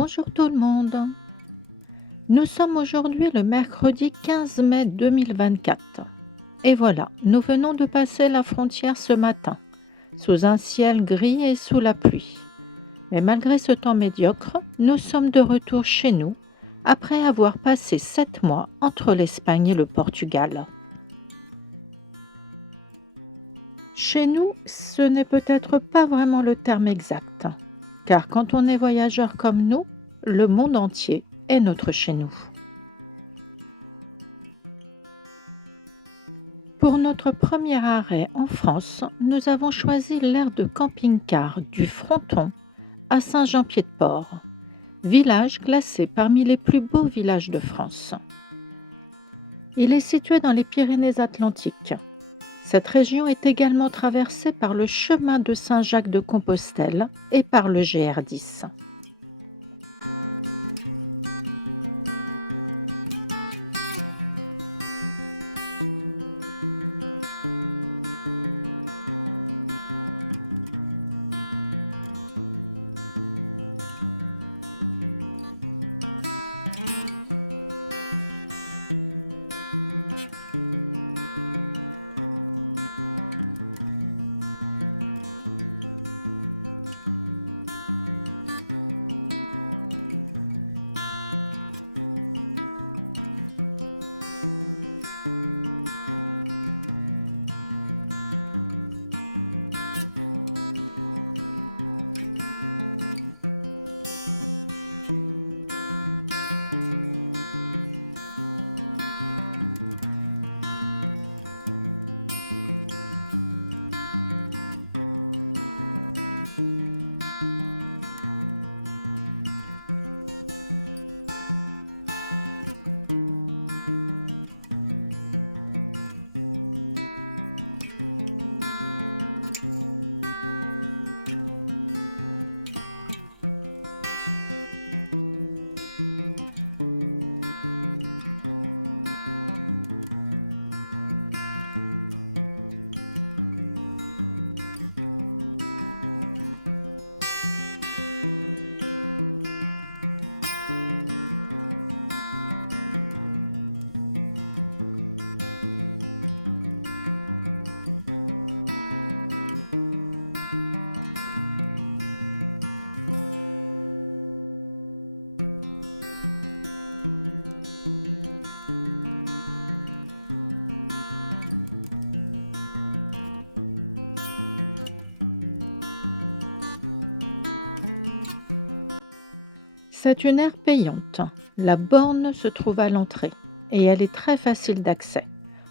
Bonjour tout le monde. Nous sommes aujourd'hui le mercredi 15 mai 2024. Et voilà, nous venons de passer la frontière ce matin, sous un ciel gris et sous la pluie. Mais malgré ce temps médiocre, nous sommes de retour chez nous, après avoir passé 7 mois entre l'Espagne et le Portugal. Chez nous, ce n'est peut-être pas vraiment le terme exact, car quand on est voyageur comme nous, le monde entier est notre chez nous. Pour notre premier arrêt en France, nous avons choisi l'aire de camping-car du Fronton à Saint-Jean-Pied-de-Port, village classé parmi les plus beaux villages de France. Il est situé dans les Pyrénées-Atlantiques. Cette région est également traversée par le chemin de Saint-Jacques-de-Compostelle et par le GR10. C'est une aire payante. La borne se trouve à l'entrée et elle est très facile d'accès.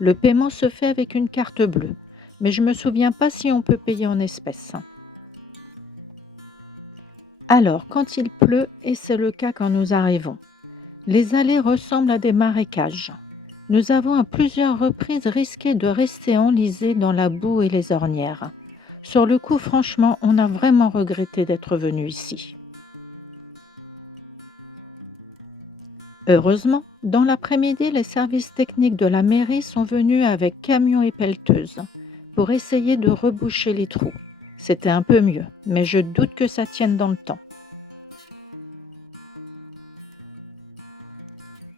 Le paiement se fait avec une carte bleue, mais je ne me souviens pas si on peut payer en espèces. Alors, quand il pleut, et c'est le cas quand nous arrivons, les allées ressemblent à des marécages. Nous avons à plusieurs reprises risqué de rester enlisés dans la boue et les ornières. Sur le coup, franchement, on a vraiment regretté d'être venu ici. Heureusement, dans l'après-midi, les services techniques de la mairie sont venus avec camions et pelleteuses pour essayer de reboucher les trous. C'était un peu mieux, mais je doute que ça tienne dans le temps.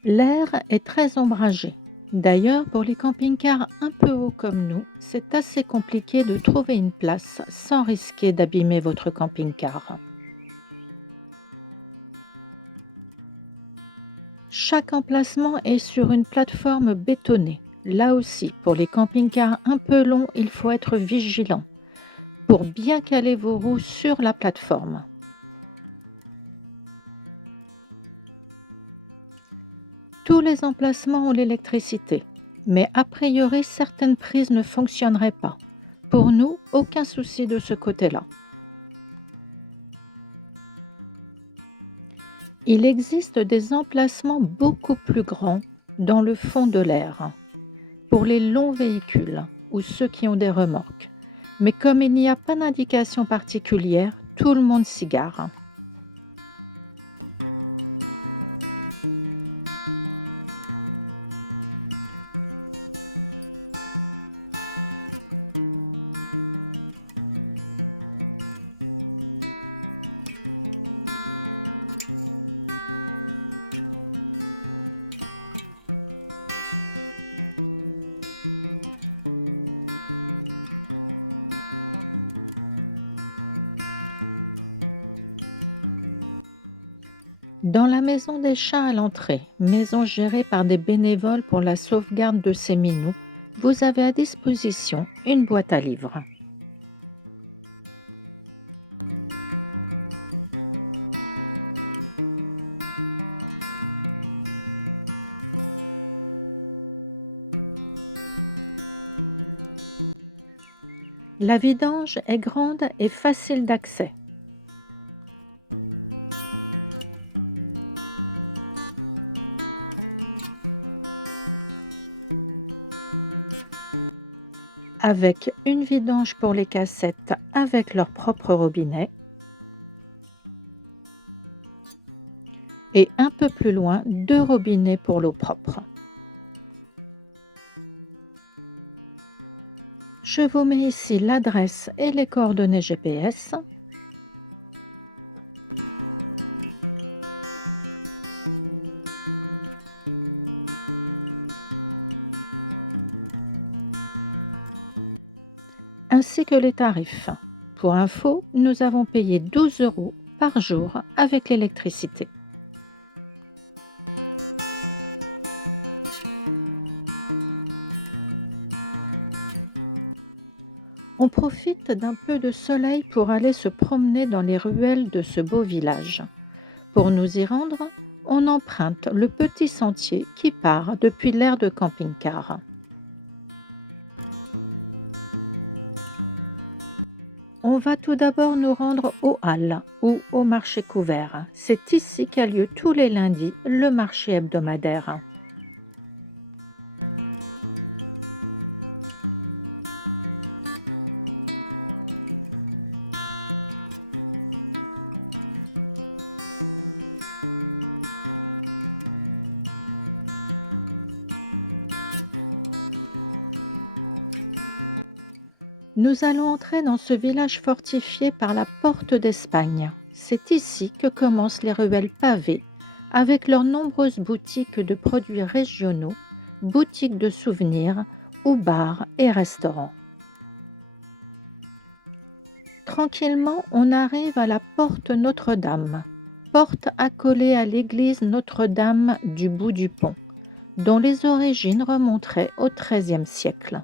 L'air est très ombragé. D'ailleurs, pour les camping-cars un peu hauts comme nous, c'est assez compliqué de trouver une place sans risquer d'abîmer votre camping-car. Chaque emplacement est sur une plateforme bétonnée. Là aussi, pour les camping-cars un peu longs, il faut être vigilant pour bien caler vos roues sur la plateforme. Tous les emplacements ont l'électricité, mais a priori, certaines prises ne fonctionneraient pas. Pour nous, aucun souci de ce côté-là. Il existe des emplacements beaucoup plus grands dans le fond de l'aire, pour les longs véhicules ou ceux qui ont des remorques. Mais comme il n'y a pas d'indication particulière, tout le monde s'y gare. Dans la maison des chats à l'entrée, maison gérée par des bénévoles pour la sauvegarde de ces minous, vous avez à disposition une boîte à livres. La vidange est grande et facile d'accès. Avec une vidange pour les cassettes avec leur propre robinet et un peu plus loin, 2 robinets pour l'eau propre. Je vous mets ici l'adresse et les coordonnées GPS. Ainsi que les tarifs. Pour info, nous avons payé 12 € par jour avec l'électricité. On profite d'un peu de soleil pour aller se promener dans les ruelles de ce beau village. Pour nous y rendre, on emprunte le petit sentier qui part depuis l'aire de camping-car. On va tout d'abord nous rendre aux halles ou au marché couvert. C'est ici qu'a lieu tous les lundis le marché hebdomadaire. Nous allons entrer dans ce village fortifié par la porte d'Espagne. C'est ici que commencent les ruelles pavées, avec leurs nombreuses boutiques de produits régionaux, boutiques de souvenirs ou bars et restaurants. Tranquillement, on arrive à la porte Notre-Dame, porte accolée à l'église Notre-Dame du bout du pont, dont les origines remonteraient au XIIIe siècle.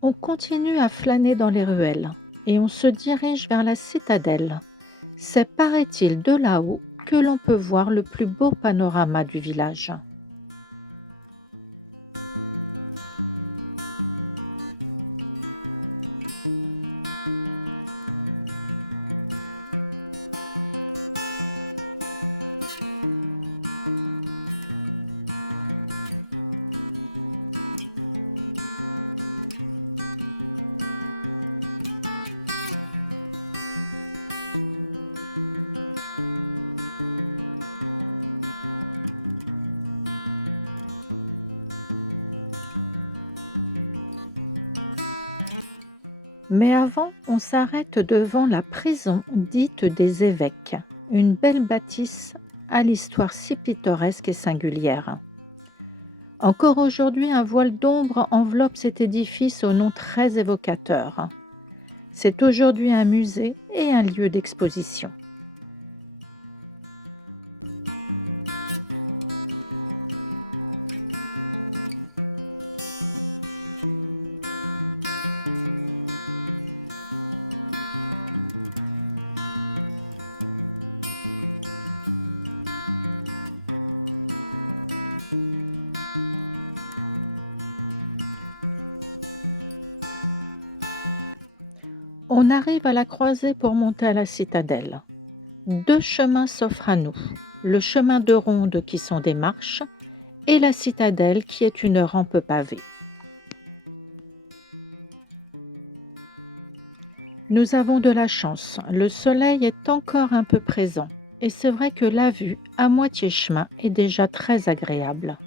On continue à flâner dans les ruelles et on se dirige vers la citadelle. C'est, paraît-il, de là-haut que l'on peut voir le plus beau panorama du village. Mais avant, on s'arrête devant la prison dite des évêques, une belle bâtisse à l'histoire si pittoresque et singulière. Encore aujourd'hui, un voile d'ombre enveloppe cet édifice au nom très évocateur. C'est aujourd'hui un musée et un lieu d'exposition. On arrive à la croisée pour monter à la citadelle. Deux chemins s'offrent à nous, le chemin de ronde qui sont des marches et la citadelle qui est une rampe pavée. Nous avons de la chance, le soleil est encore un peu présent et c'est vrai que la vue à moitié chemin est déjà très agréable.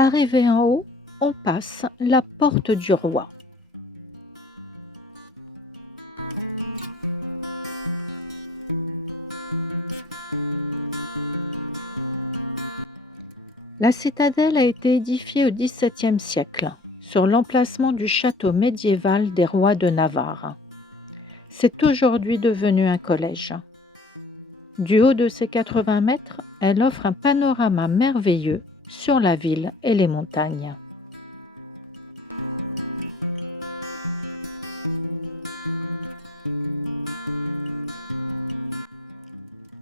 Arrivé en haut, on passe la porte du roi. La citadelle a été édifiée au XVIIe siècle, sur l'emplacement du château médiéval des rois de Navarre. C'est aujourd'hui devenu un collège. Du haut de ses 80 mètres, elle offre un panorama merveilleux sur la ville et les montagnes.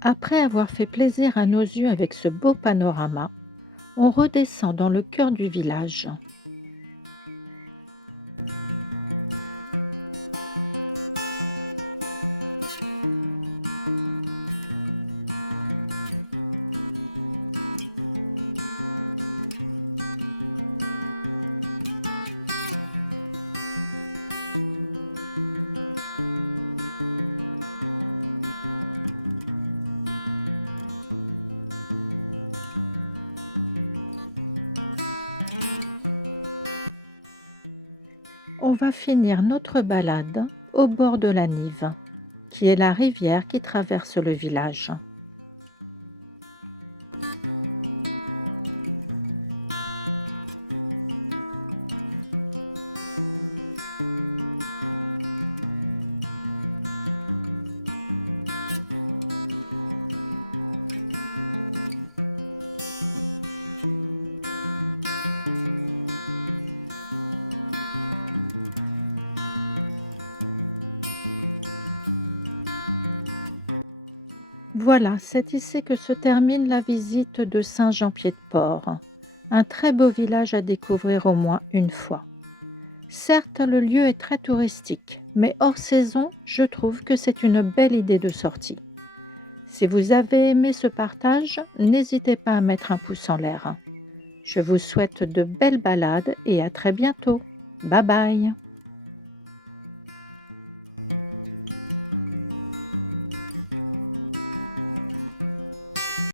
Après avoir fait plaisir à nos yeux avec ce beau panorama, on redescend dans le cœur du village. On va finir notre balade au bord de la Nive, qui est la rivière qui traverse le village. Voilà, c'est ici que se termine la visite de Saint-Jean-Pied-de-Port, un très beau village à découvrir au moins une fois. Certes, le lieu est très touristique, mais hors saison, je trouve que c'est une belle idée de sortie. Si vous avez aimé ce partage, n'hésitez pas à mettre un pouce en l'air. Je vous souhaite de belles balades et à très bientôt. Bye bye!